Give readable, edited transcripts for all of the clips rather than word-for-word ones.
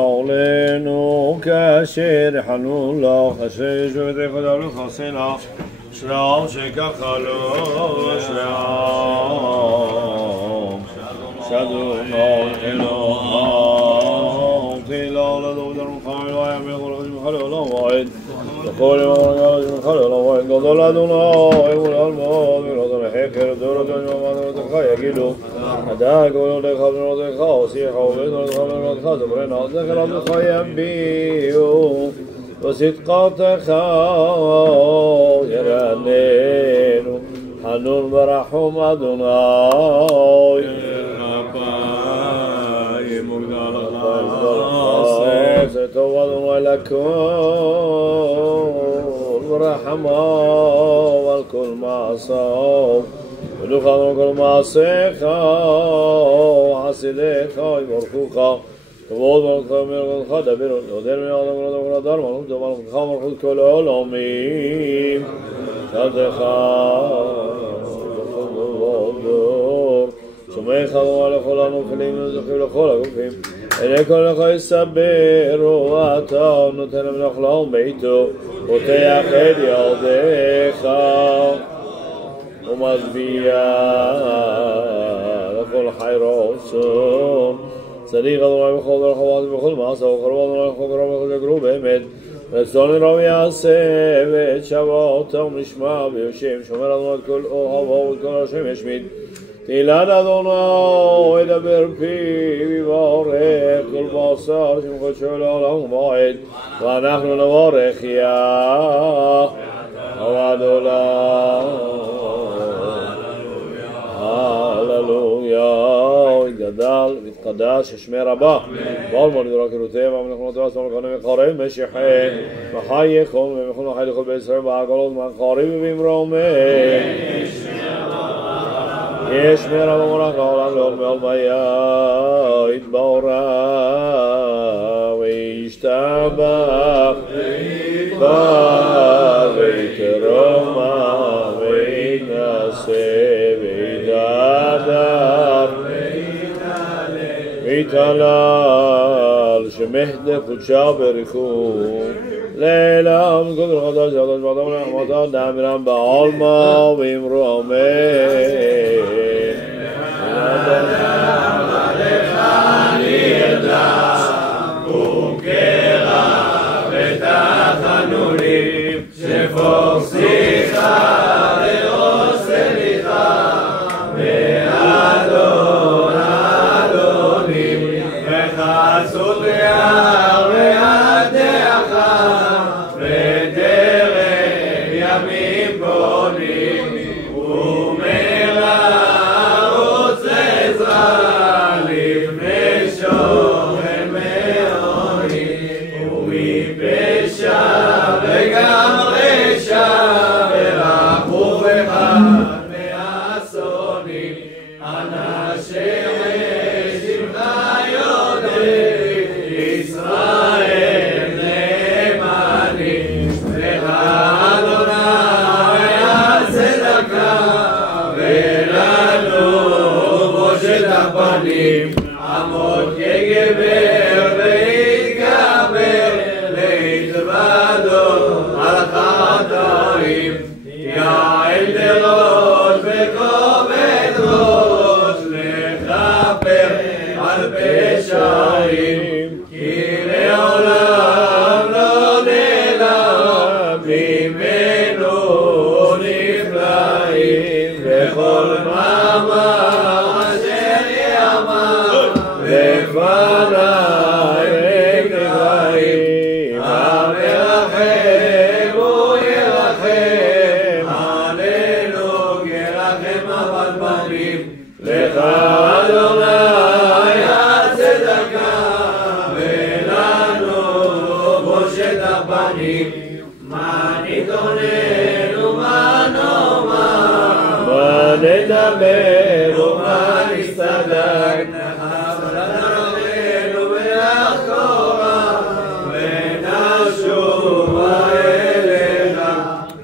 עולנו כאשר חנון לך, אשר ישו ותך ודאו חסן לך, שלום שככה לא שלום, שדום אלוהים, תהילה לדוד הרמחה אלוהי המלך ולחד לעולם ועד, לכל יום ולחד לעולם ועד, גדול אדוני ולעלמוד ולעוד המחקר, דורות ומעמדותיך יגידו, הדאג ולעודך ולעודך, עושיך ובנותיך ולעודך, זמרנה זכר עבדך יביאו, וצדקתך ירננו, חנון ורחום אדוני, עשה טוב אדוני לכל, ורחמו על כל מעשיו, ונוכל על כל מעשיך, חסידיך יברכוך, כבוד מלכך ומלכך דבר, נודר מאדם ונודר ונודר, מלכות ומלכך ומלכות כל העולמים, שדך שומעך אדוני לכל הנופלים וזוכים לכל הגופים, הנה כל לך יסברו, אתה נותן למלך לעם ביתו, פותח את ידיך ומשביע לכל חי רצון, צריך אדוני בכל דרכיו ובכל מעשיו, וקרבו אדוני לכל קרוב וכל יגרו באמת, רצון רב יעשה ואת שבתו נשמע ויושב, שומר אדוני את כל אוהבו ואת כל השם ישמיד, תהילת אדוני ידבר פיו יברך כל בשר שמקודשו לעולם ועד, ואנחנו נברך יה אדוני הללויה, גדל והתקדש השמי רבה, ועל מוליד ורקרותיהם והמלכונותיו הסמלכונים וחרם משיחי וחי יכון ומכון וחי לכל בישראל והעגלות מהחרים ובמרומים יש מרב ומורך העולם לעולם ועלמיה יתברך וישתבח ויתרומם ויתנשא ויתהדר ויתהלל שמחדה קודשה בריחו לעילם כל חדש חדש ועדם ולחמתה דאמירם בעלמא ואמרו אמן.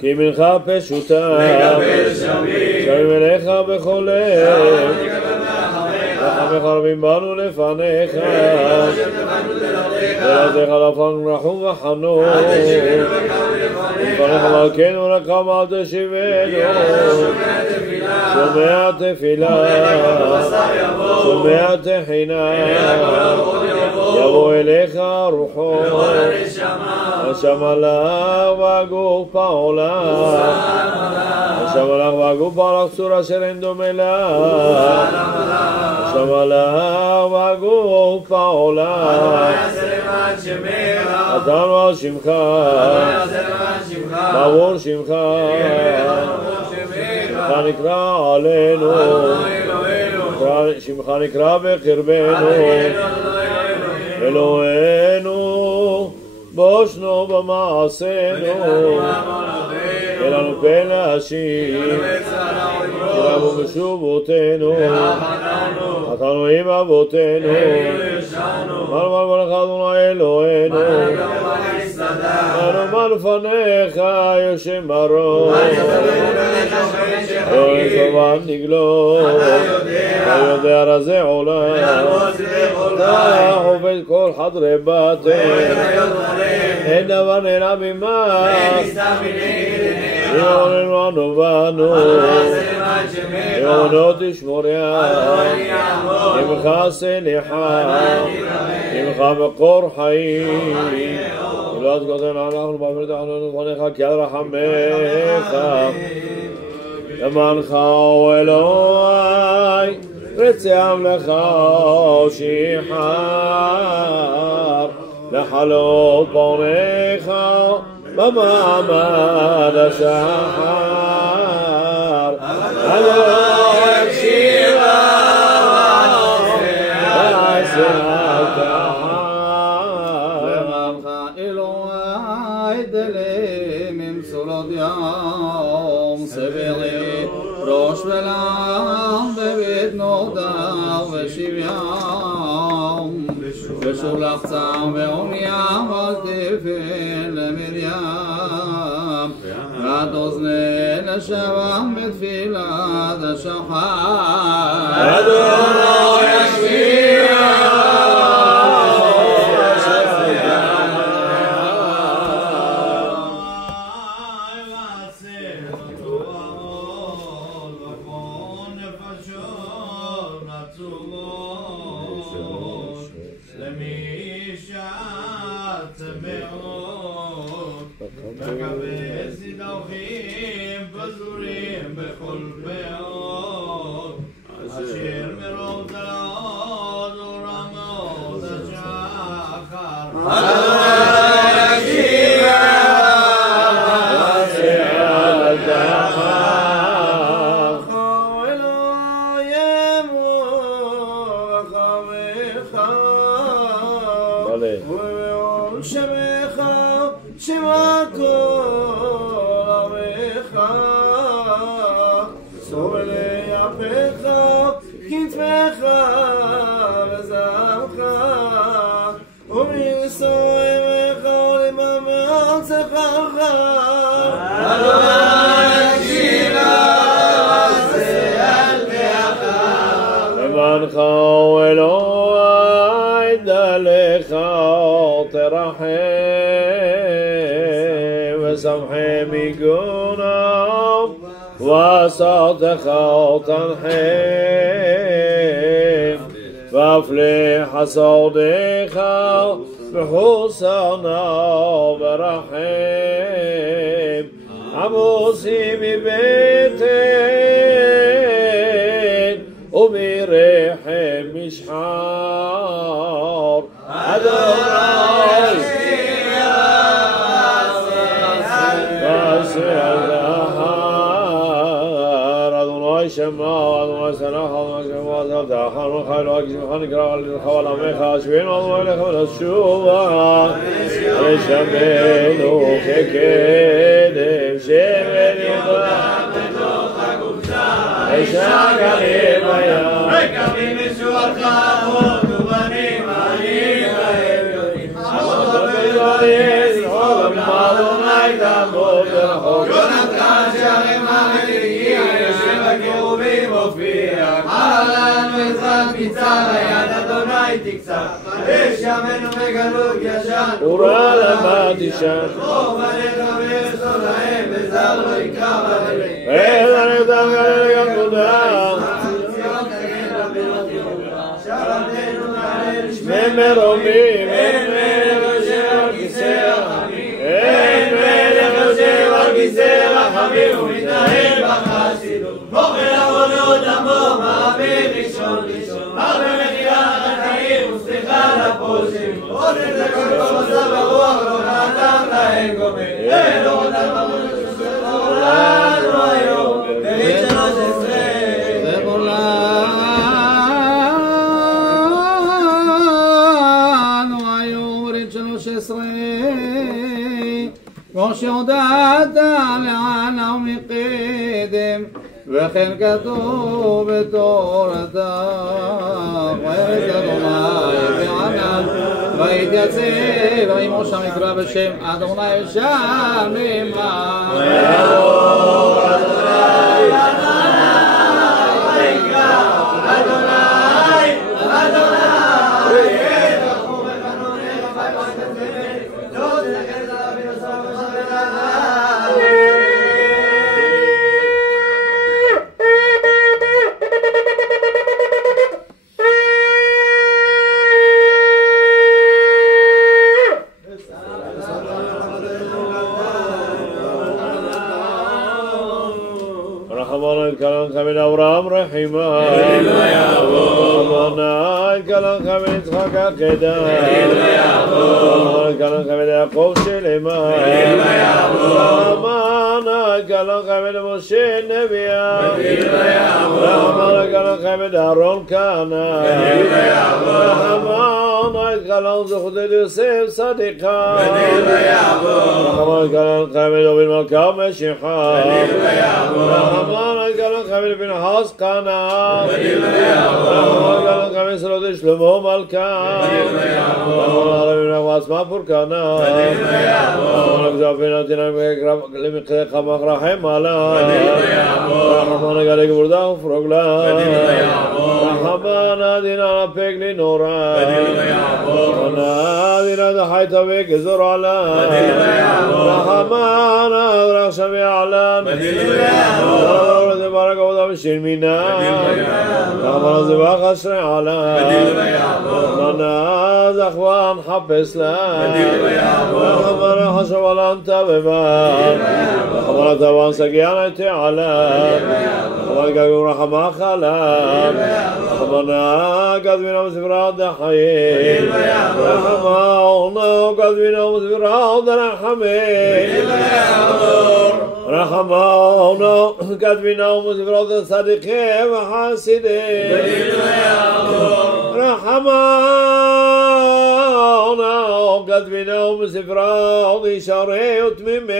כי מנך פשוטה, שרים אליך בכל לב, רחמך רבים באנו לפניך, ולתך לפן רחום וחנון ולפניך מלכנו לקמה תשיבנו שומע תפילה שומע תחינה יבוא אליך רוחו השם הלך והגוף פעולה השם הלך והגוף פעולה צורה אשר אין דומה לה השם הלך והגוף פעולה אתנו על שמך בעבור שמך שמך נקרא עלינו שמך נקרא בקרבנו אלוהינו בושנו במעשינו אין לנו פה להשיב קרבנו בשובותינו חטאנו עם אבותינו מלמל ברך אדוני אלוהינו מה לפניך יושב מרום סובב נגלו אתה יודע רזי עולם אתה חופש כל חדרי בטן אין דבר נהנה ממך יאמרנו אנו בנו יאמרנו תשמוריה עמך סליחה עמך מקור חיים לא תגודל אנחנו במרד אנחנו לפניך כי על רחמך למענך אלוהי רצה עמלך שיחר לחלות פניך במעמד השחר אלוהי שירה ועשרת למענך אלוהי דלים עם סולות ים סברי ראש ולעם בבית נודר ושבים ושולח צער ועומיים על תפן למרים ועד אוזני לשבח בתפילת השחר אדוני ישביע وسطك تنحيم فافلح صوتك بحسنا برحيم عبوسي ببيتين وبرحم مشحار شما وسناخ وشما داخل خير واجب نقرا الخوال امك شوين والله لك الشوبا شميلو ككد شميل شاغلي مايا ركبي مشوار خاوت وبني ماني ורע למדתי שם אין אני אדם גלה לגמודה שמי מרומים אין מלך יושב על כיסא רחמים אין מלך יושב על כיסא רחמים ומתנהל בחסידות אוכל עוונות עמו מעביר ראשון ראשון הרבה מחילה חטאים וסליחה לפושעים עוד את הכל כל עושה ברוח לא נתן להם גומר אין עוד הממון ששת עולנו היום ברית 13 כמו שהודעת לענה ומקדם וכן כתוב בתורתה וארץ אדוני בענן ויתייצב וימו שם יקרא בשם אדוני ושממה ויאמר אדוני אדוני ויקרא אדוני אדוני من أورام رحمة رحمنا كلام خمين يצחק עקדה كلام خمين יעקב שלמה רחמנה كلام خمين משה נביאה רחמנה كلام خمين אהרון כהנא רחמנה كلام זכות יוסף צדיקה רחמנה كلام خمين דוד מלכה ומשיחה רחמנה كلام خمين פנחס כהנא רחמנה كلام סלודי שלמה מלכה רחמנה רבי עצמה פורקנה רחמנה גזע פינתינה למחדך מחרחם עלה רחמנה גלי גבורדה ופרוגלה רחמנה דינה נפק לי נורא רחמנה דינה דחית וגזור עלה רחמנה ורח שמי עלן רחמנה ברק עבודה בשל מינה רחמנה זבח אשרי עלה רחמנה זכוון חפש לה רחמנה חשב על אנתה ובא רחמנה טבען סגיאנה תעלה רחמנה גגום רחמה חלם רחמנה גדמינה מסברה דחיים רחמנה עונה גדמינה מסברה דרחמים רחמנה גדמינה מסברה דצדיקים וחסידים רחמנה גדמינה מסברה ישרי ותמימי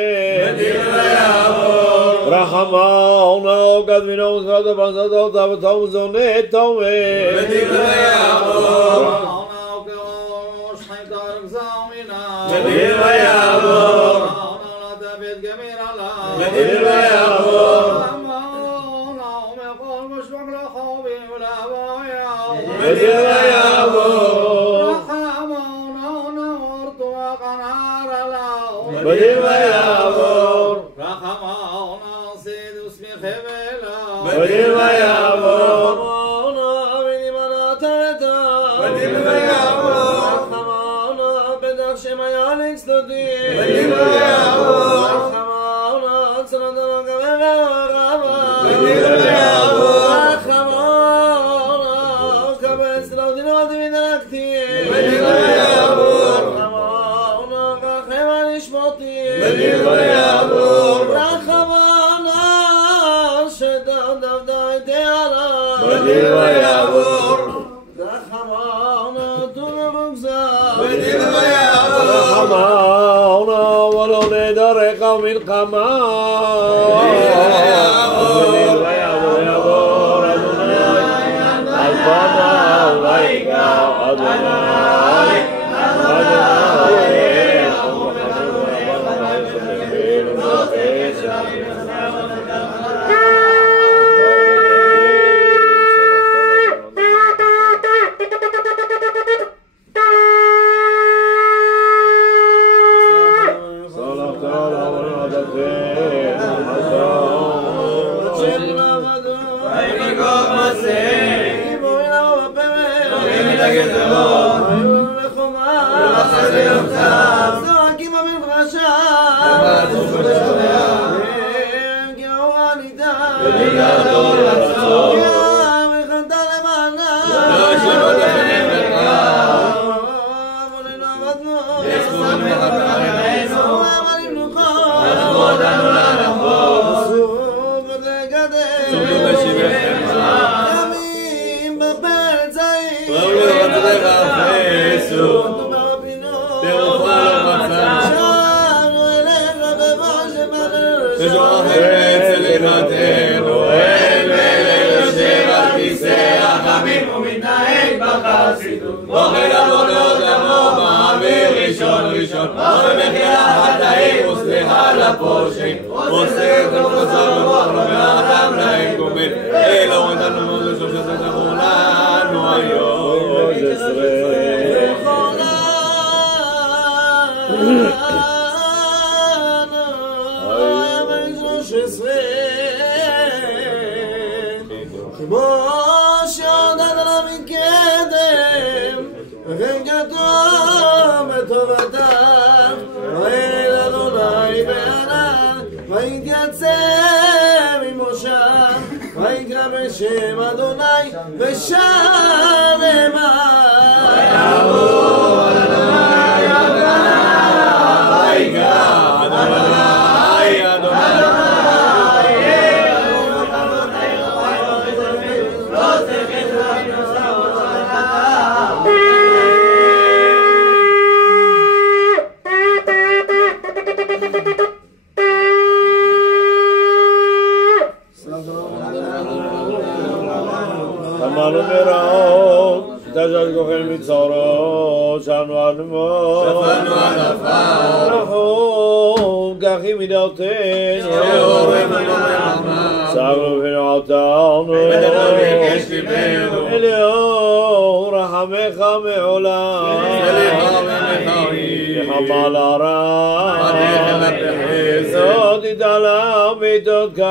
רחמנה גדמינה מסברה דבנסתו תבתו מזוני תומי רחמנה שחייתה רגזר מינה גדיר ויעבור רחמנה דבית גמיר עלה גדיר ויעבור רחמנה ומכל משבח לחובים ולהבויה גדיר ויעבור רחמנה נאור תוח הנער עלה גדיר ויעבור רחמנה סיד וסמיכי ואלה גדיר ויעבור ולא נדרך המלחמה ויעבור אדוני על פניו ויקרא אדוני זועקים במברשה גאורה ניתן גם הכנת למענה עבודנו עבדנו עבדים נוכל סוג ודגדם ימים בפרץ העיר שבנו אליך בבוא שבנו אל מלך יושב על כיסא רחמים ומתנהג בחסידות אוכל עבודות עמו מעביר ראשון ומחיה חטאים וסליחה לפושעים עושה את המחזר ברוח ומאדם להם גומל אלו אותנו מאוד לשוב שזכור לנו היום כמו שעודד עליו מקדם וכן כתוב בטובתם ואל אדוני בענן ויתייצב עם מושב ויקרא בשם אדוני ושלמה ויבוא אדוני ויקרא אדוני אמרנו מרעות, תשת כוחל מצרות, שנו אדמות, שפנו על עפר, רחום, ככי מידותינו, סבנו ונועתנו, אליהו רחמך מעולם, נחמה לרע, זאת תתעלה ביתות כעת,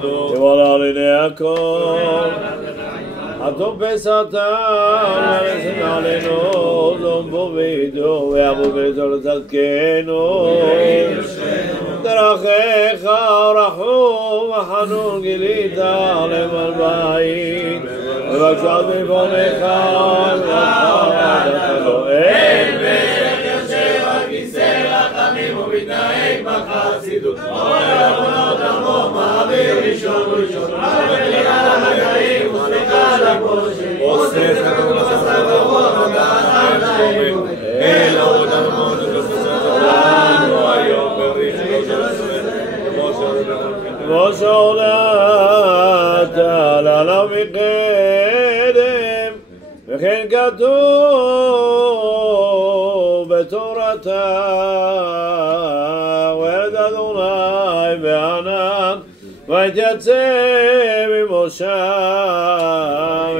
תבואלה לידי הכל, אתום פסעתם, ורסן עלינו, זומבו וידו, ויעבו וידו לצדקנו, דרכיך רחום וחנון גילית למען בית, ובקשו עד מפונך, אל מלך יושב על כיסא רחמים ומתנהג בחסידות אוהל עבודות עמו מעביר ראשון ומחיה לחטאים וסליחה לפושעים עושה שכר ומסר ברוח ומאדם להם אלו אותנו מאוד לנו היום בריך כמו שעולת עליו מקדם וכן כתוב בתורתה ורד אדוני בענן ויתייצב עם מושב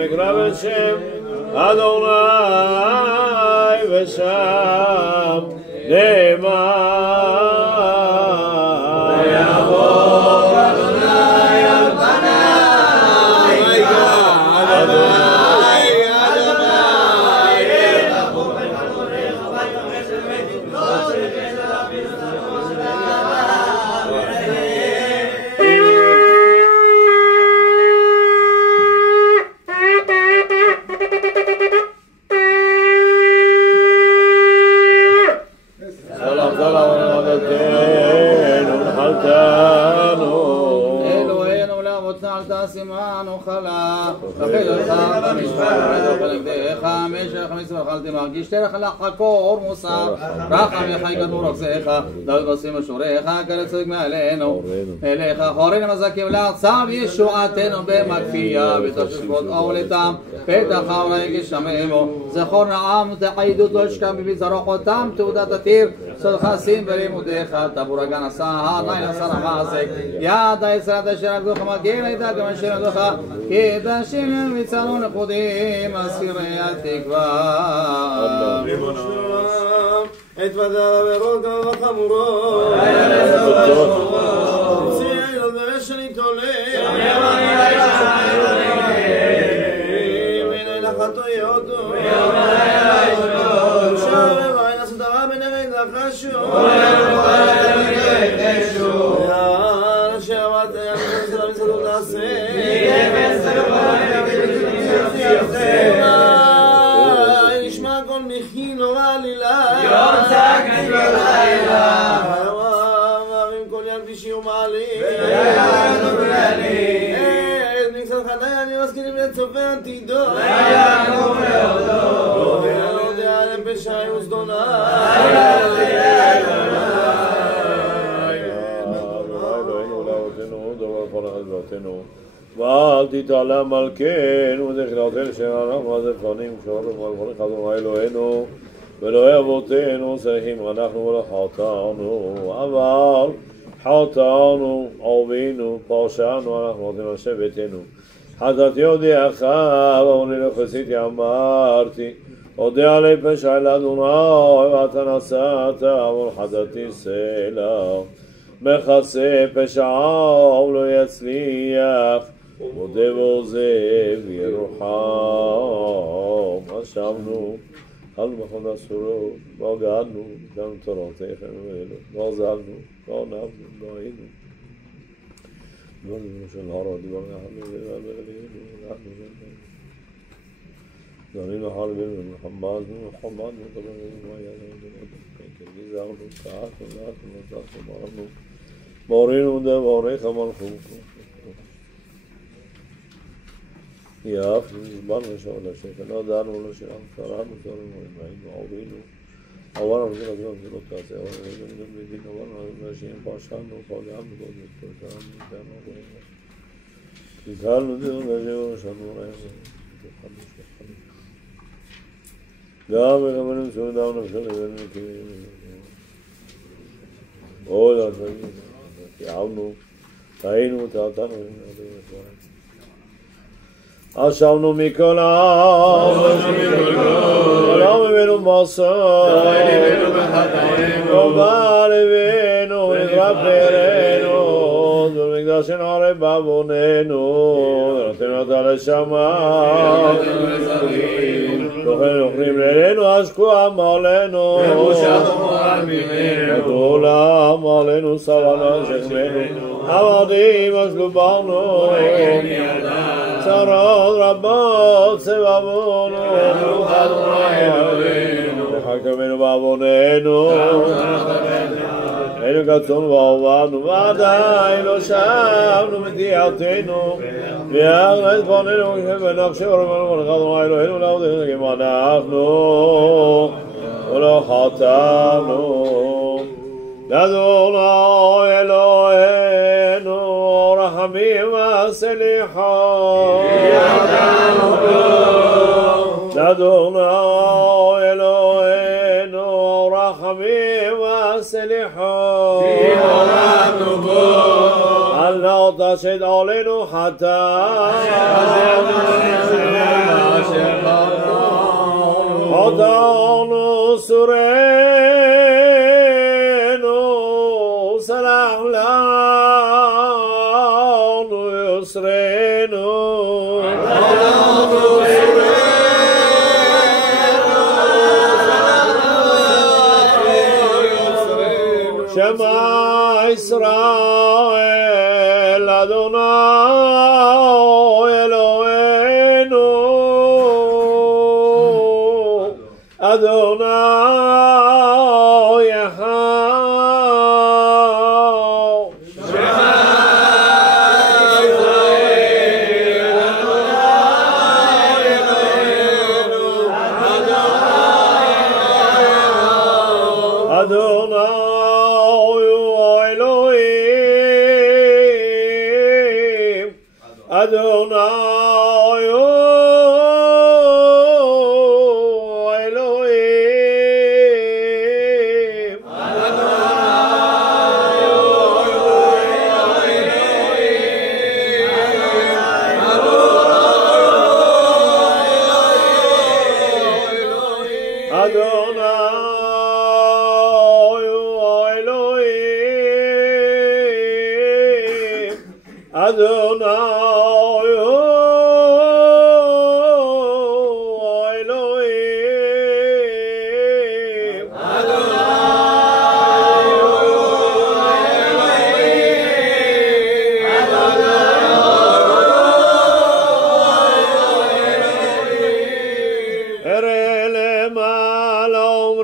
יקרא בשם אדוני ושם נאמר ויעבור אדוני על פניי ויקרא אדוני סימן וחלה וחילך במשפט וחלקדך משך מצווה אכלתי מרגיש תלך לחקור מוסר רחם יחי גדול רכזך דוד עושים אשוריך כרצוג מעלינו אליך חורין מזכים לארצם ישועתנו במכפייה בתשפות אולתם פתח העולם ישמעמו זכור נעם תעידות לא ישכם בבזרוחותם תעודת עתיר סוד חסים בלימודיך תבור הגן עשה העניין עשה המעסק יד הישרת אשר עבדוך מגיע לידה גם אשר עבדוך כי דשים מצאנו נחודים אסירי התקווה את ודאי ברוד וחמורו ציון ברשני תולה אותו יודו שער ואין הסדרה בנרד לחשו שערת יאללה מסדור תעשה נשמע כל מכין נורא לילה יוצק נשמע לילה עם כל יד בשיעור מעלים נקצת חדי אני מסכימים לצופר עתידו לא יודע לפשע וזדונה ואל תתעלה מלכנו ודחילתנו שאנחנו הזפנים כשאנחנו מלכוני חזור אלוהינו ואלוהי אבותינו צריכים אנחנו ולחטאנו אבל חטאנו עורבינו פרשנו אנחנו רוצים לשבתנו חטאתי הודיעך ואמרני לו חסיתי אמרתי הודיע לי פשע אל אדוני ואתה נסעת אבל חטאתי סלע מכסה פשעו לא יצליח מודה ועוזב ירוחם אשמנו על מכון אסורות לא גדנו גם תורתך לא זלנו לא נבנו לא היינו דברים של הרע דברים דברים החלבים וחמדנו גזרנו כעסנו נצחנו מרנו מורינו דבריך מלכות יאף נזברנו שאול השפל לא דענו לשם קראנו היינו עובינו עברנו זה לא תעשה עברנו בדין עברנו אנשים פשענו פגענו קלקלנו דין שנו גם וחברים סעודם נפשו לבן עוד הדברים יעבנו טעינו טעתנו אשמנו מכל לא מבנו מסור ובא לבינו נגרפרנו במקדשנו הרי בעווננו נתנו אותה לשמה תוכן אוכלים לילינו עשקו עמלנו כולם עלינו סבלנו שכמנו עמדים אשלו ברנו צרות רבות סבבונו וחכמנו בעווננו היינו קצון ועובדנו ועדיין לא שבנו מדיעתנו ויחד את פנינו ונחשב רמנו ונחדנו אלוהינו לעבודנו כמו אנחנו ולא חטאנו לאדוני אלוהינו רחמים וסליחות לאדוני אלוהינו רחמים וסליחות אל נא תשת עלינו חטאנו סורנו סלח לנו יסרנו שמע ישראל אדוני אלוהינו אדוני אחד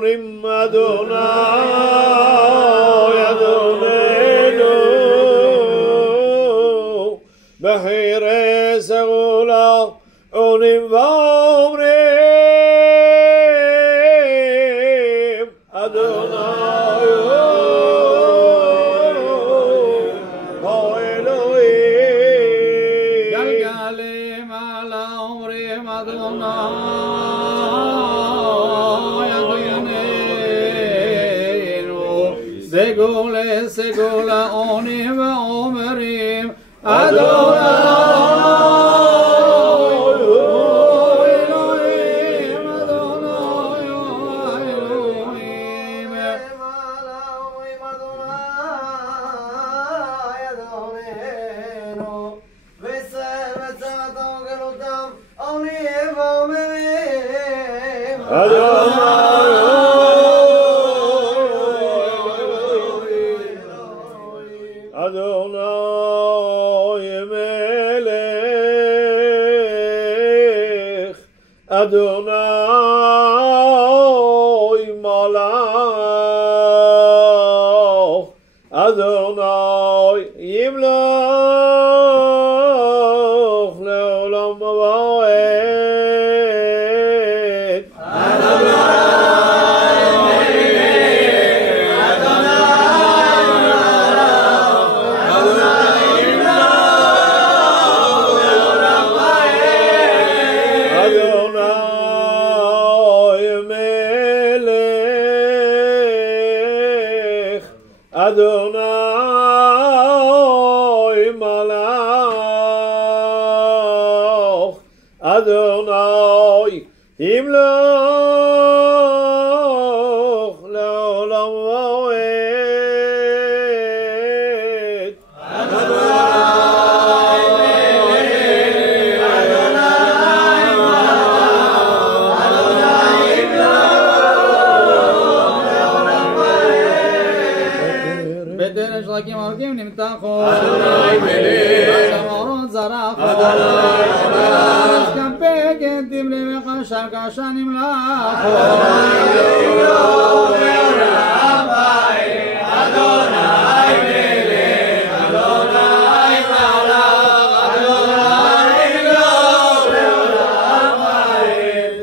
אומרים אדוני אדוננו בחירי סגולה עונים ואומרים אדוני האלוהים גלגלים על האומרים אדוני סגולה סגולה עונים ואומרים אדוני אלוהים אדוני אלוהים אומרים אדוני אדוננו וצוותו גלותם עונים ואומרים אדוני מלך אדוני ימלוך לעולם ועד אדוני מלך אדוני ימלוך לעולם ועד בדרך שחקים הורגים נמתחו אדוני מלך המאורות זרחו אדוני מלך כפה גנטים למחשב קשה נמלחו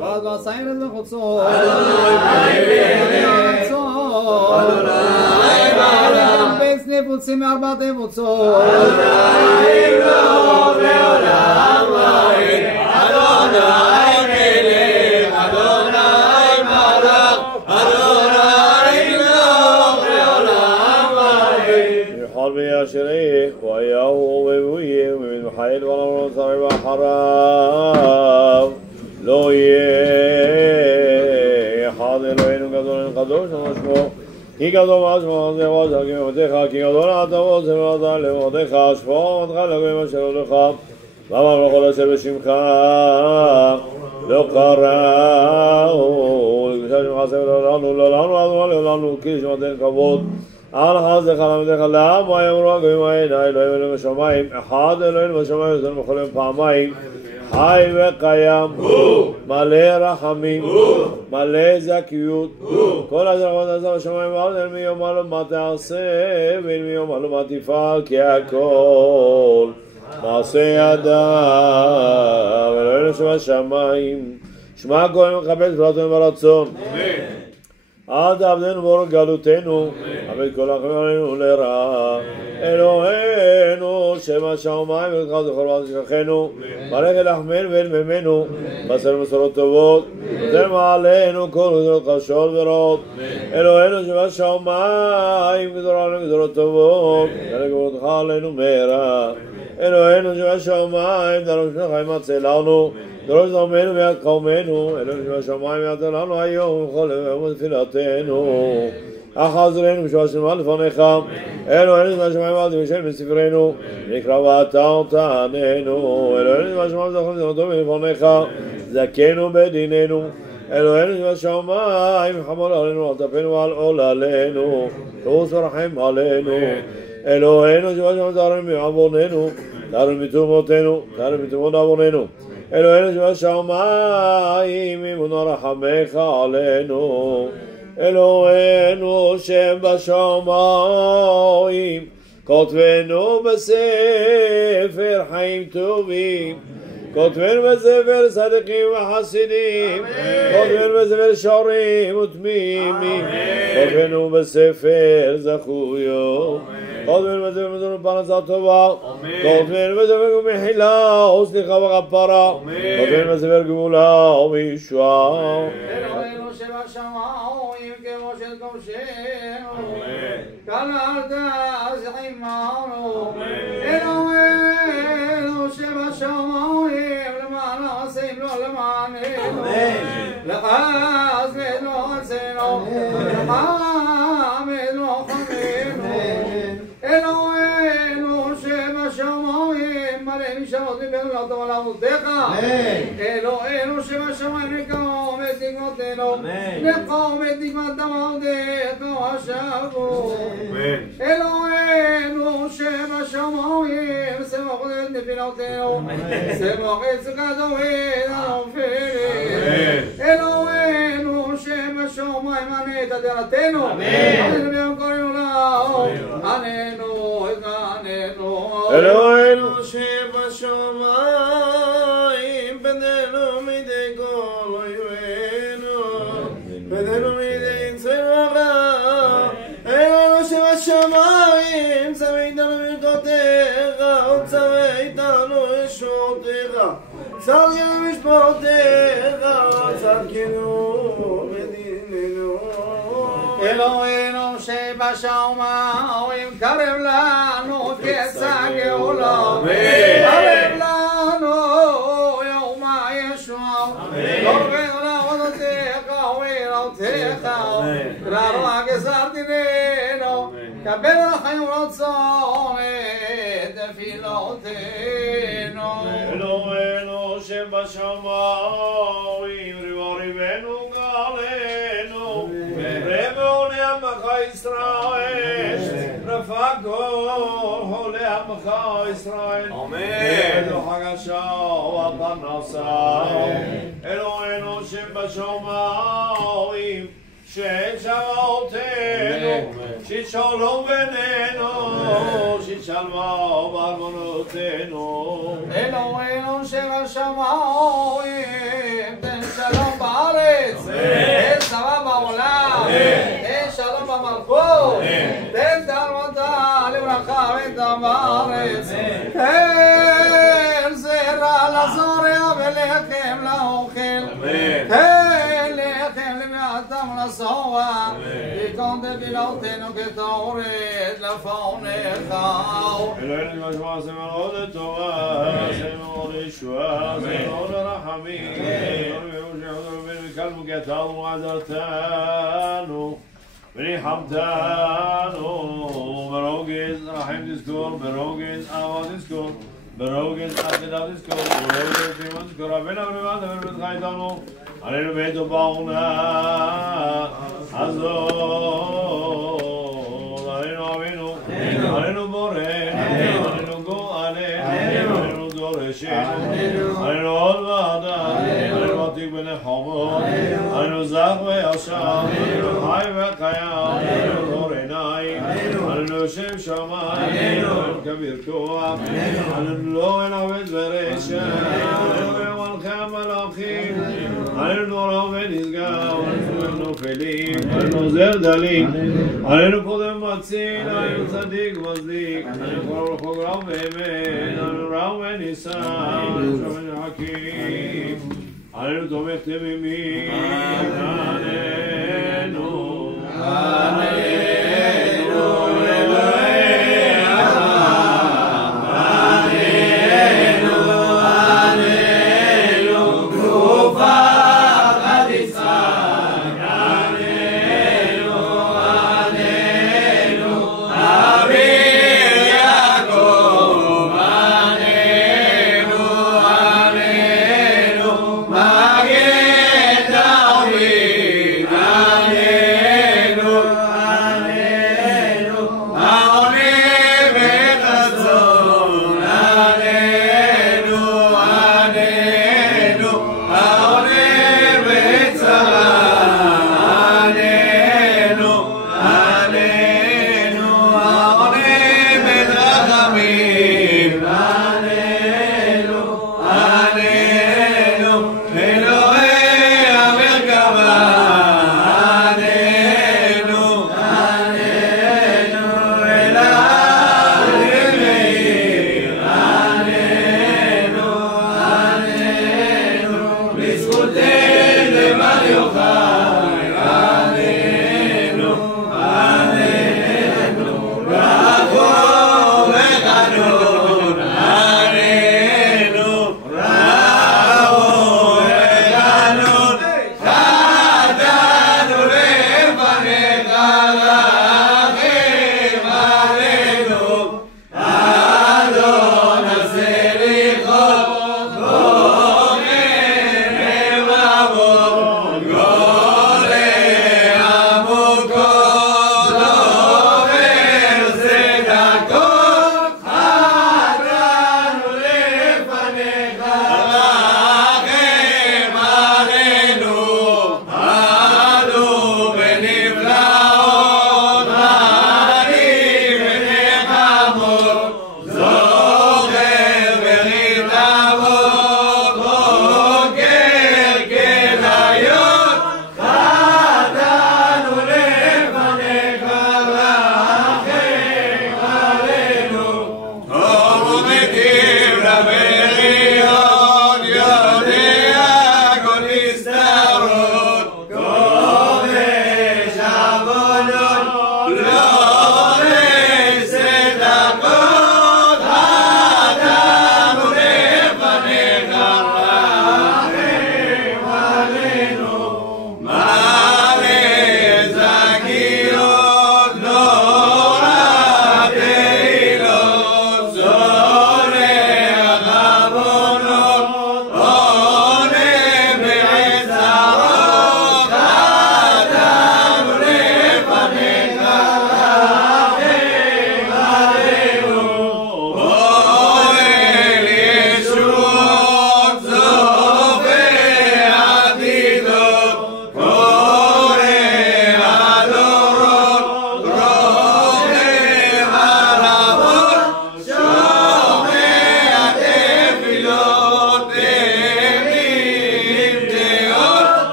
ועד בסיירת וחוצות נפוצים מארבעת נפוצות יחל וישריך ויהו ובויה ומן חיל ולמרות שרי ואחריו לא יהיה אחד אלוהינו גדול קדוש ושמו כי גדול משמו זה ועזר כמותיך כי גדול אתה ועוזר ועזר למותיך שפור עמדך לגויים אשר הולך ואמר בכל אשר בשמך לא קראו לקדושה שמך עשה ולעולנו לעולנו כי שמתן כבוד על חסדך למדך לעם ויאמרו הגויים הנה אלוהים אלוהים בשמיים אחד אלוהים בשמיים וזן בכל יום פעמיים חי וקיים מלא רחמים מלא זכיות כל אשר עשה בשמיים ועוד אין מיום עלו מה תעשה ואין מיום עלו מה תפעל כי הכל מעשה ידיו אלוהינו שבשמיים שמע כל מכבד תפילתנו ברצון אל תעבדנו בורג גלותנו עבד כל אחרינו לרע אלוהינו שבשמיים ולתך זכור ועד תשכחנו ברך אל לחמנו ואל ממנו בשר מסורות טובות נותן מעלינו כל גזרות קשות ורעות אלוהינו שבשמיים גזור עלינו גזרות טובות דרך גבורתך עלינו מהרה אלוהינו שבשמיים דרוש שמך ימצא לנו דרוש זרמנו ויד קומנו אלוהינו שבשמיים יעזר לנו היום וכל יום תפילתנו החזרנו בשעה שלמה לפניך אלוהינו שבשמיים ואל תבשל בספרנו נקרא ואתה אותנו אלוהינו שבשמיים זכור זכותו מלפניך זכנו בדיננו אלוהינו שבשמיים חמול עלינו על טפנו ועל עוללינו חוס ורחם עלינו אלוהינו שבשמיים תרם מעווננו תרם מתרומותינו תרם מתרומות עווננו אלוהינו שבשמיים אמונה רחמך עלינו אלוהינו שבשמיים, כותבנו בספר חיים טובים, כותבנו בספר צדיקים וחסידים, כותבנו בספר שרים ותמימים, כותבנו בספר זכויות, כותבנו בספר מזונות פרנסה טובה, כותבנו בספר מחילה וסליחה וכפרה, כותבנו בספר גאולה וישועה. אלוהינו שבשמיים כמו של קודשנו, כללת אז עמנו. אלוהינו שבשמיים למען עשינו למעננו, לך אז לא עשינו, לך עמד לא חמינו. אלוהינו שבשמיים מלא משרות לבנות ולעבודך, אלוהינו שבשמיים נקום את תקוותנו, נקום את תקוות עבודך ושבו. אלוהינו שבשמיים סמוך את נפילותינו, סמוך את זכתובין הנופלים. אלוהינו שבשמיים ענה את עדרתנו, עננו ביום קוראים לנו, עננו עננו. אלוהינו שבשמיים פדנו מידי כל אויבינו, פדנו מידי צבא. אלוהינו שבשמיים צווה איתנו ברכותיך וצווה איתנו ישועותיך, צדקנו משפטותיך צדקנו מדיננו. אלוהינו שבשמיים קרב לנו קץ הגאולה, קרב לנו יום הישועה, קרבנו לעבודתך ולראותך, רענו הגזר דיננו, קבל לחיים רצון את תפילותינו. אלוהינו שבשמיים ריבנו גאלנו, רבעוני עמך ישראל, רפא כל חולי עמך ישראל, אלו חג השעה והפרנסה. אלוהינו שבשמיים ששמעותנו, ששלום בינינו, ששלווה בארמונותינו. אלוהינו שבשמיים תן שלום בארץ, תן שלום בעולם, תן שלום במלכות, תן תרמתה לברכה וטוב בארץ, תן זרע לזורע ולחם לאוכל, תן לחם למעטם לשובע, תיקון תפילותינו כתורת לפניך. אלוהינו שבשמיים עשה מאוד לטובה, עשה מאוד לישועה, עשה מאוד לרחמים, וקל מגתנו ועזרתנו וניחמתנו. ברוגז רחם תזכור, ברוגז אהבה תזכור, ברוגז עתידה תזכור, ברוגז תימן תזכור. רבנו ולמען דבר ביתך איתנו, עלינו בעת ובעונה הזאת. עלינו אבינו, עלינו בורנו, עלינו גואלנו, עלינו דורשנו, עלינו עוד ועדה, עלינו עתיק בנחמות, עלינו זך וישר, עלינו חי וקיים, עלינו דור עיניים, עלינו יושב שמיים, עלינו כביר כוח, עלינו לא ענווה ורשע, עלינו מלכי המלאכים, עלינו נורא ונשגב, עלינו נופלים, עלינו זר דלים, עלינו קודם מציל, עלינו צדיק מצדיק, עלינו כל רחוק רב באמת, עלינו רב ונישא, עלינו שמן חכים, עלינו תומך תמימים, עלינו, עלינו אלוהי אברהם, עלינו, עלינו גופה עד יצחק, עלינו, עלינו אבי יעקב, עלינו, עלינו מגן דוד.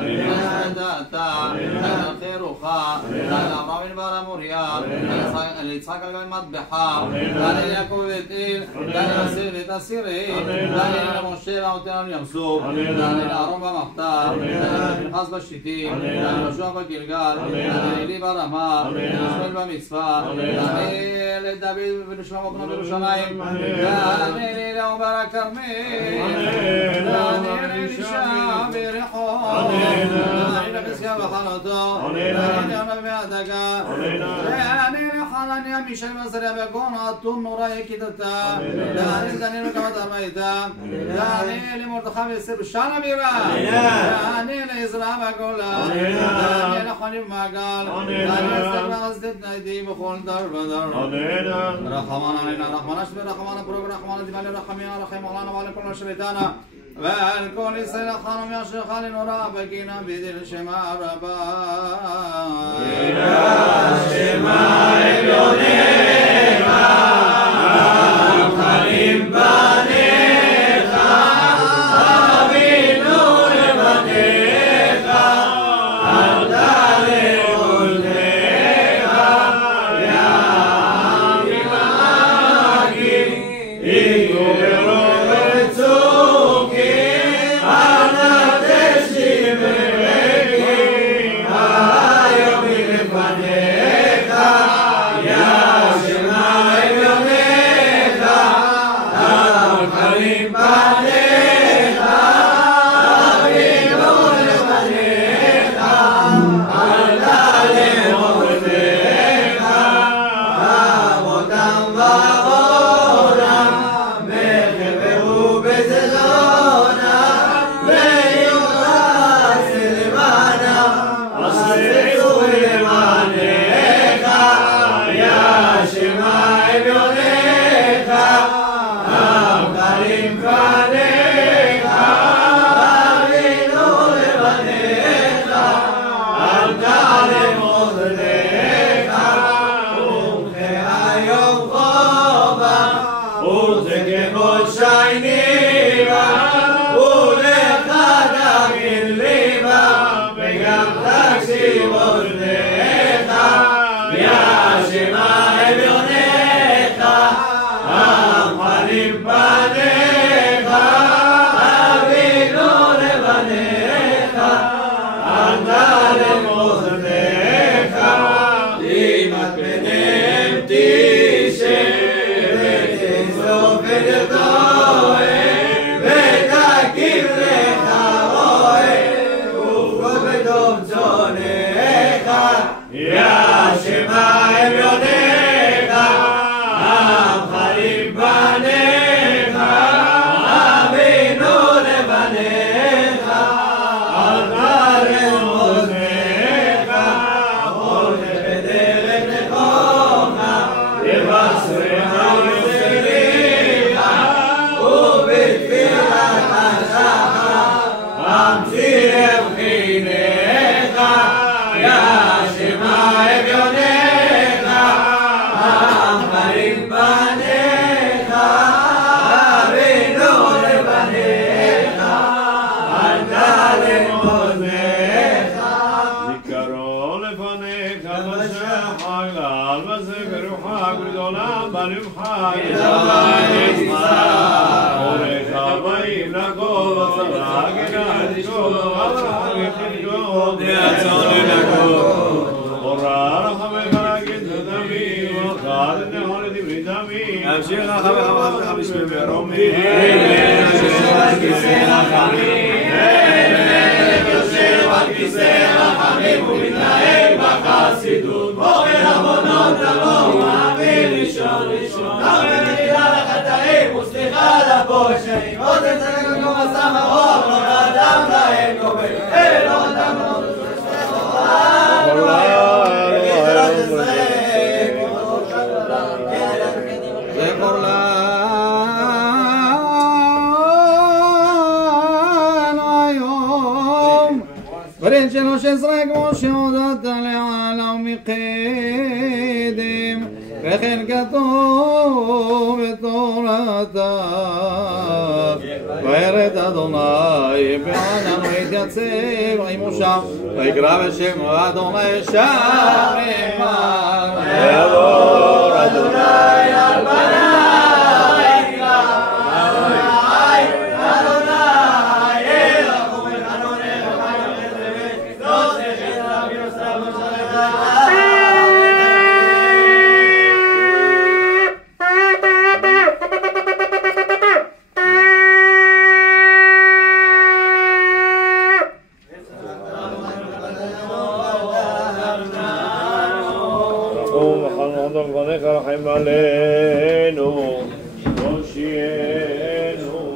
Daniel אתה, חיר רוחה, לאברהם בר המוריה, ליצחק על גבי מטבחה, ליעקב בית אל, ליוסף ואת הסירי, למשה ועותינו ים סוף, לאהרון במחתר, לפנחס בשיטים, ליהושע בגלגל, לאלי ברמה, לישמעאל במצפה, לדוד ולשלמה בנו בירושלים, לאליהו בר הכרמל, לאלישע בריחו, לחזקיה וחלותו, לאליהו והדגה, לחנניה מישל ועזריה בגון אתון נורא יקידתה, דניאל וקמת ארבעיתה, דניאל למרדכי ואסתר בשער הבירה, דניאל לעזרא בגולה, דניאל לחונים במעגל, דניאל אסתר וחסדת נאיתי בכל דר ודר. רחמן עלינה, רחמן אשבר, רחמן הפרוג, רחמן דיבלי רחמיה, רחם עולנו ועל כל אשר איתנה, ועל כל ישראל החנו מאשרך לנורא בגינה בדין שמה רבה. שמה עליונך, חלים בניך, אבינו לבניך, עלתה לעולך, יעמים עקים, יגברו וצוקים, אנא תשתי ברקים, היום לפניך, יא שמה עליונך, חלים בניך, אבינו לבניך, עלתה לעולך, אבותם ואורם, מחברו בזדונה, ויוחס למענה, עשו למענך, יא שמה עליונך, חלים בניך, אבינו לבניך, עלתה למאזנך, וכהיום חובה, וככבוד שייניבה, ולך תאמין ליבה, וגם תקשיב אוזניך, יא שמה עליונך, חלים בניך, אבינו לבניך, עלתה למאזנך, לימת פניהם תשב, ותנזוף ותרתועה, ותקים לך רועה, ופקוד בטוב צונך, יא שמה עליונך, חלים בניך, אבינו לבניך, עלתה למאזנך, חונך בדרך נכונה, יבשרך ושריך, ובתפילת השחר, אמציא לבחינך, יא שמה עליונך, חלים בניך, אבינו לבניך, עלתה למאזנך. זיכרון לפניך בשחר, לעל וזכר וחג ולעולם בנבחר, אורך הבאים לכל וצבא גנת כל וחג ותנגוד יצון לנגוד, אורה רחמי ברגיל תדמים, וחד נהון לדברי דמים, המשיך רחמי חמאסך בשמי ורומי, יושב על כיסא רחמים, יושב על כיסא רחמים, ומתנהג בחסידות, מוכר עוונות עמו, מעביר ראשון ראשון, הרבה מחילה לחטאים וסליחה לפושעים, עוד יצא כמו מסע מרוח, לא אדם להם קובל, לא אדם לא זכור לנו היום ברית שלוש עשרה כמו שהודעת לעלה ומקדם וכן כתוב בתורתה וירד אדוני בענן ויתייצב עמו שם ויקרא בשם אדוני שם עמם ויעבור אדוני על פניו רחם עלינו, הושיענו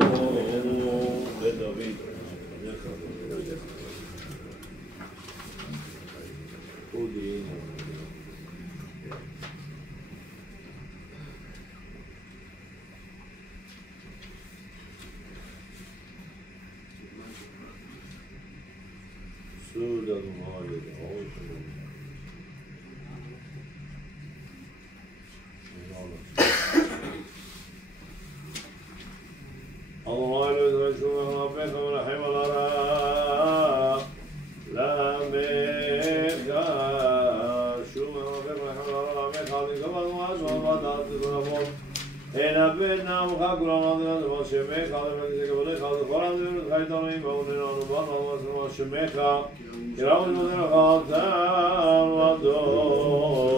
לדוד.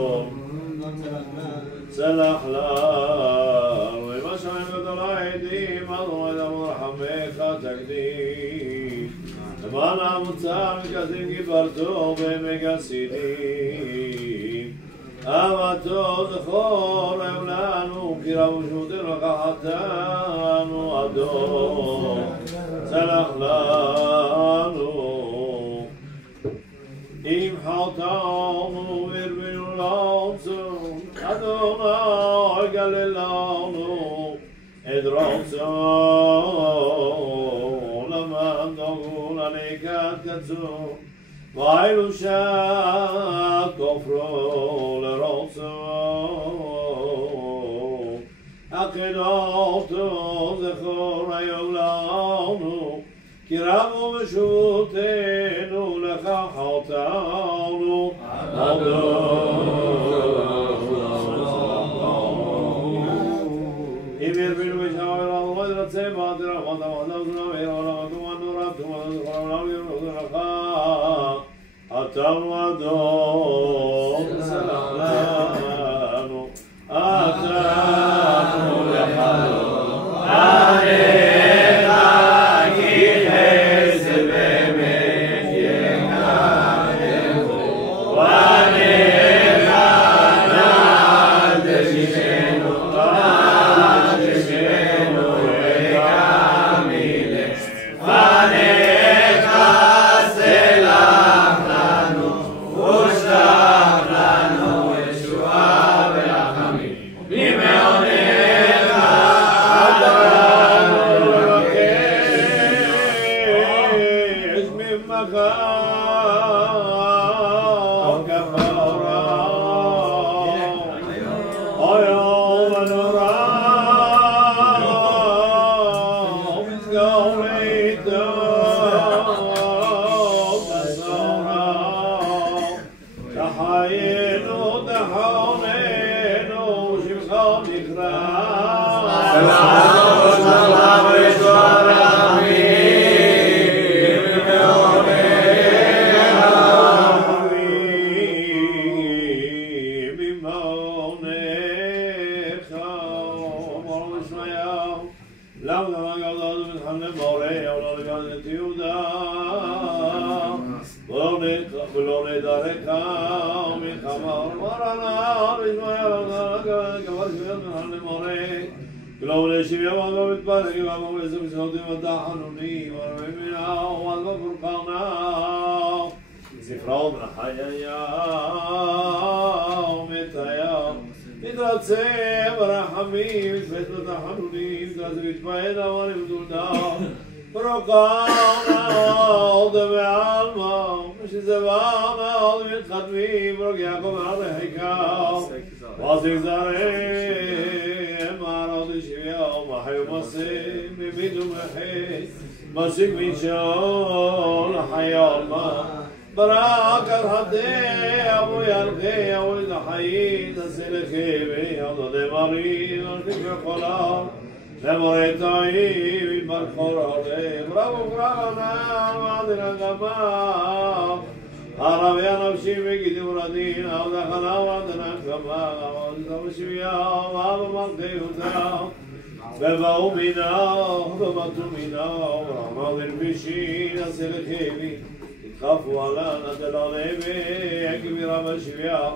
סלח לנו, ומה שם גדול העדים, אדוני דמו רחמך תקדים. למען המוצר מכסים גיברתו במגסידים. אהבתו זכור לנו, כי רב ושמותינו לקחתנו אדום. סלח לנו, אם חטאנו והרבינו לעצום. אדוני גלה לנו את רצון למען דאגו לנקת קצור ואילו שעת כופרו לרצון עקדותו זכור היום לנו כי רבו בשובותינו לך חטאנו אם ירבינו ושמע אלנו לא ירצה בעד רחמת המחדל זנמיר ולמקום הנורתו ולזכור העולם ירמוזו לך אתנו אדום סלח לנו אתנו לך עליך כי חסד באמת יקדמו ועליך נעל תשמנו ברוקות בעלמא, ושזבנה מתחתמים, ברוק יעקב עד החיקה, ועזיק זרם, מערות שוויון, מחי ומסים, ממיד ומחי, מסיק משול, חיול מה, ברק הרחדה, אבו ירחי, אבו ידחי, נשא לחבי, עבד דמרים, ארחיק וחולה, למורתאים, ברכור עליהם, רבו קרבנם, עדנה גמם, הרבי הנפשים וגידים רדין, עבדה חנם, עדנה גמם, עבדה בשביעם, עבדה מלכיותם, ובאו מינם, ובמתו מינם, רחמד אלפישין, נשא לחבי, התחפו עלן, נטל עליהם, גבירה בשביעם,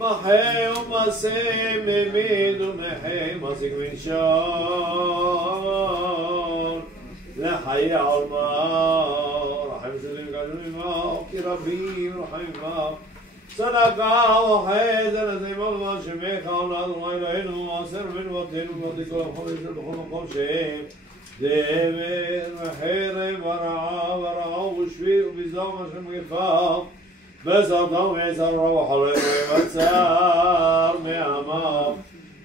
מחי ומסי ממיד ומחי מסיק מנשון לחיי עלמה רחם שלים גדולים עמו כי רבים רחמים עמו צדקה וחסד נשימו למען שמך עולה אדוני אלוהינו עשר בנו בתינו ובתי כל המחום וישראל בכל מקום שהם דבר וחרב ורעה ורעה ושבי וביזום השם מגפה בסרטם ועשר רוח עליהם ובצר מעמם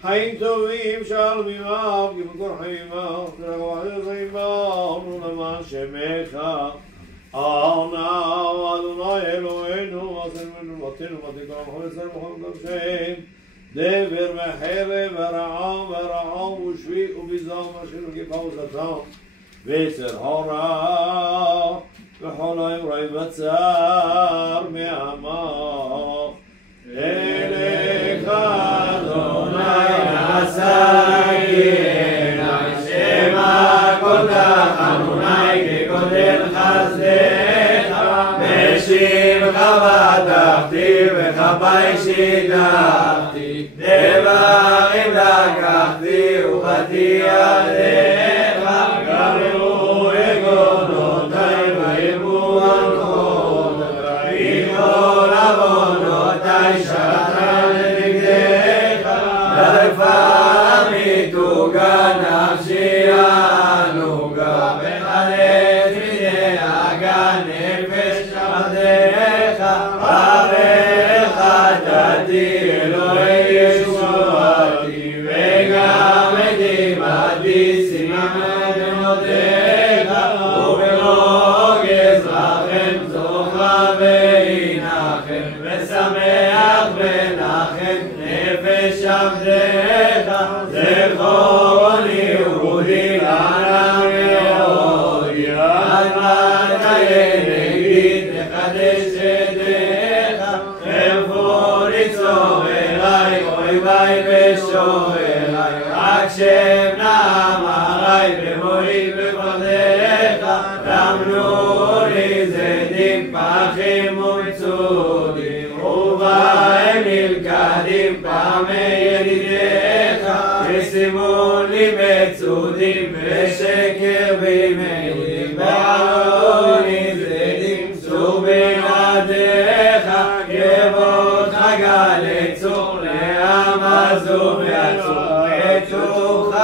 חיים טובים שאל ממם כמקור חיימם תרגוע חיימם ולמען שמך עונה אדוני אלוהינו עשר בנו בתינו ובתי כל המחום וישראל בכל מקום שהם דבר וחרב ורעה ושבי וביזום השם מגפה וסרטם ועשר הרע וכל האמרי בצר מעמו אליך אדוני עשייך שמה כל תחנוני כגודל חסדך בשמך בטחתי וכפי שידחתי דברים לקחתי ובאתי עליך גמרו עגונותי וירבו הלכות מכל עוונותי שתה לנגדך לרפאה מתוגה נפשי ענוגה וחלץ מדאגה נפש עבדך עבדך דתי אלוהי ישועתי וגם את עמדי סימן אמונתך וברוגז לכם זוכה וינחם ושמח ונחם נפש עבדך זכרוני ורודי לענם מאודי עד מתי נגדי תחדש ידיך חרפו ליצור אליי אויבי ושוררי רק שם נאמרי במורי בפחדך למנו לי זדים פחים ומצודים ובהם נלכדים פעמי ידידיך וסימון לי מצודים ושקר בימיהם ועלוני זדים צור בלעדיך כבוד חגה לצור לעמזו ועצור ותוכל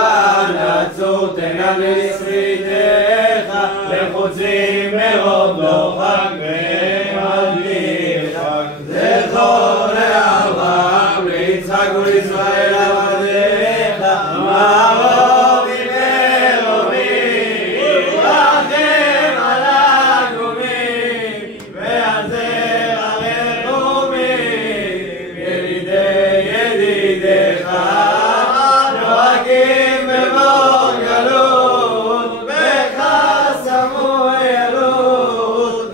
לצור תנם לשרידך לחוצים מאוד לא חג ועדיך זכור לאברהם ליצחק ולישראל עבדיך מרובים מרובים רחם על הגומים ועל זרע רחומים ידידי ידידיך נוהגים בבור גלות בך שמו ילוד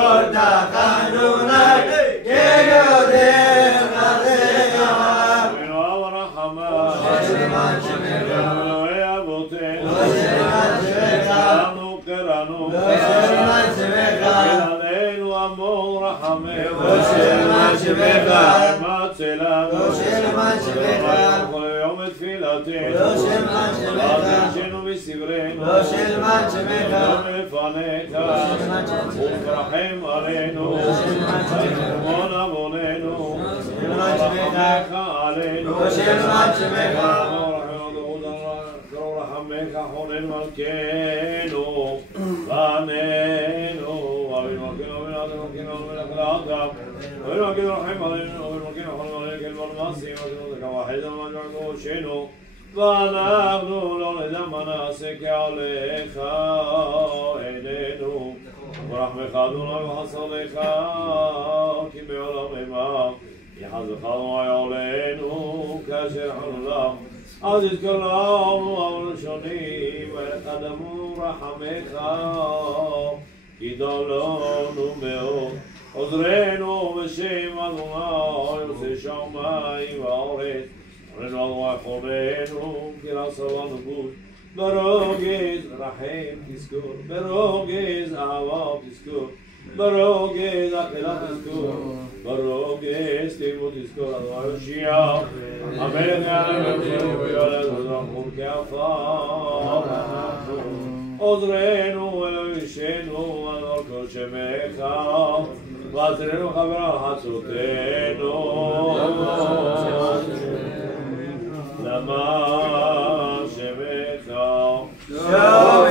כל תחנוני כגודל חסדך ונאהב ורחמה שלמען שמך אלוהי אבותינו שלמען שמך לנו קראנו שלמען שמך עלינו עמו רחמך שלמען שמך מצלנו שלמען שמך כל יום את תפילתנו שלמען שמך אדרשנו בסברנו שלמען שמך לפניך ותרחם עלינו ותרחמון עווננו ורחמך עלינו שלמען שמך ורחמך חונן מלכנו בנינו אבינו מלכנו ובננו מלכנו ומלך לאדם אבינו מלכנו רחם עלינו אבינו מלכנו חונן מלכנו ולמעשים ותנו כמחד ומגע קודשנו ואנחנו לא נדע מה נעשה כעליך עינינו ורחמך אדוני וחסדיך כי בעולם אימה יחזך אדוני עלינו כאשר חלולם אז יתקרבנו הראשונים ויקדמו רחמך כי דלנו מאוד עוזרנו בשם אדוני עושה שמיים וארץ עלינו חוננו כי לא סבלנו בוז ברוגז רחם תזכור ברוגז אהבה תזכור ברוגז אכילה תזכור ברוגז תלמוד תזכור אדוני יושיע המלך יעלנו ויולד וזכור כעפר עוזרנו אלוהינו על כל שמך ועזרנו חבר על חצותינו למה שמך שומר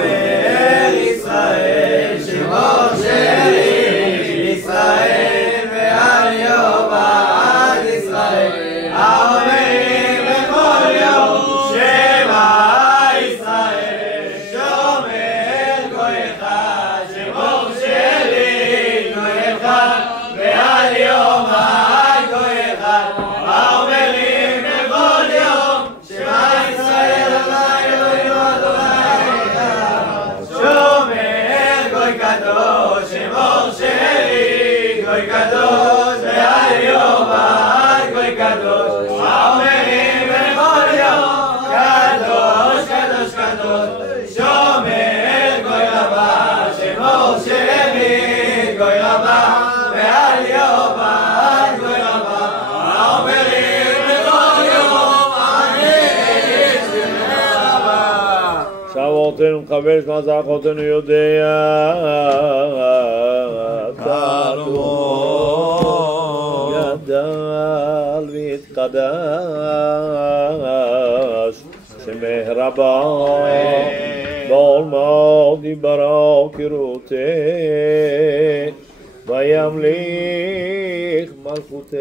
ישראל שמור שלי ישראל ועל יום עד ישראל האומרים בכל יום שמע ישראל שומר גוי אחד שמור שלי גוי אחד ועל יום עד גוי אחד האומרים בכל יום שמע ישראל אדוני אלוהינו אדוני אחד שומר גוי קדוש שמור שלי גוי קדוש ועל יום עד גוי קדוש האומרים בכל יום קדוש קדוש קדוש שומר גוי רבה שמור שלי גוי רבה ועל יום עד גוי רבה האומרים בכל יום אמן שמך רבה שבותינו מקבל שמע אחותינו יודע גדל והתקדש שמך רבה בעולמו דיברו כרותי וימליך מלכותי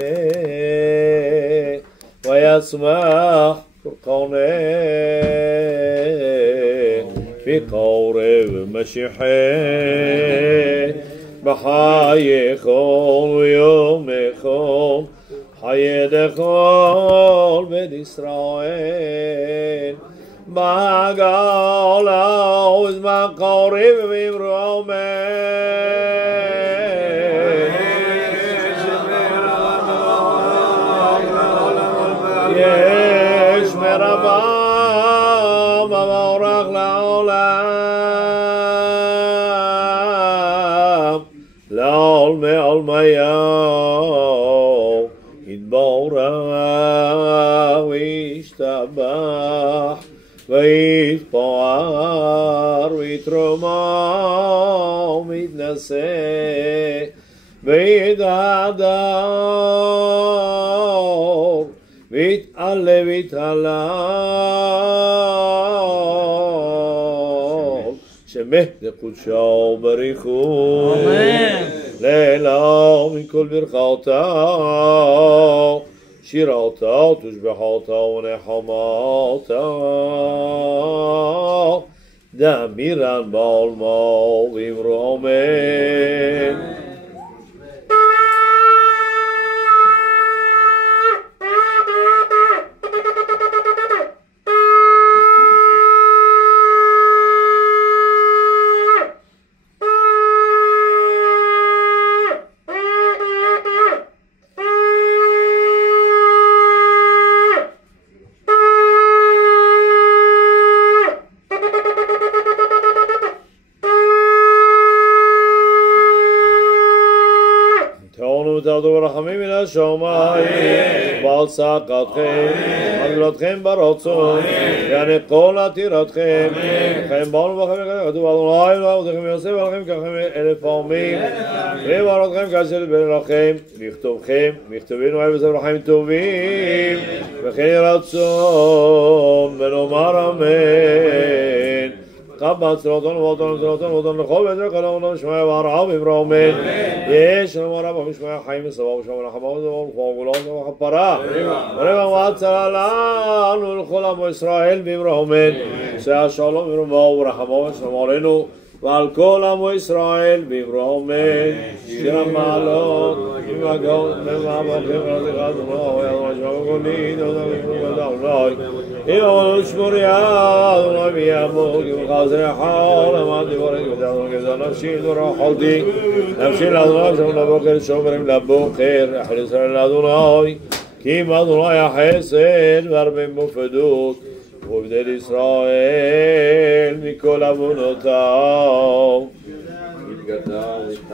וישמח קורקונה בקורב משיחי בחייכון ויומכון חיי דכל בית ישראל בגאולה ובזמן קורב ואמרו יש מרבה מבורך לעולם לעולמי עולמיו יתברך וישתבח ויתפאר ויתרומם ויתנשא ויתהדר ויתעלה ויתהלל שמך לקודשו בריחו לעילם מכל ברכותיו שירותיו תשבחותיו ונחמותיו דמירן בעולמו ואמרו אמן ותעבדו ברחמים מן השמיים, ועל צעקתכם, על גבולתכם ברצון, יענה כל עתירתכם, לכם באנו בכם כתוב אדוני אלוהיכם ויוסף עליכם ככם 1000 פעמים, ויברככם כאשר יברככם, לכתובכם, מכתבינו אוהב בספר חיים טובים, וכן יהי רצון ונאמר אמן. קבץ צלותנו ואותנו לכל בית כלנו נשמע והרעה במרומן יש לנו רבה משמע חיים וסבבה ושם נחמה וגאולה וכפרה ורבה והצלה לנו לכל עמו ישראל במרומן שהשלום ורבו ורחמו ושלום עלינו ועל כל עמו ישראל במרומן שיר המעלות ומגעות ומאבקים ורזיך אדוני אדוני אם אמרנו שמוריה אדוני ויעמוד ובחזרי חול אמרתי בורק ודענו גזר נפשי ורחולתי נפשי לאדוני שם לבוקר שומרים לבוקר אחרי ישראל לאדוני כי אם אדוני החסד והרבה מופדות ובדל ישראל מכל עוונותיו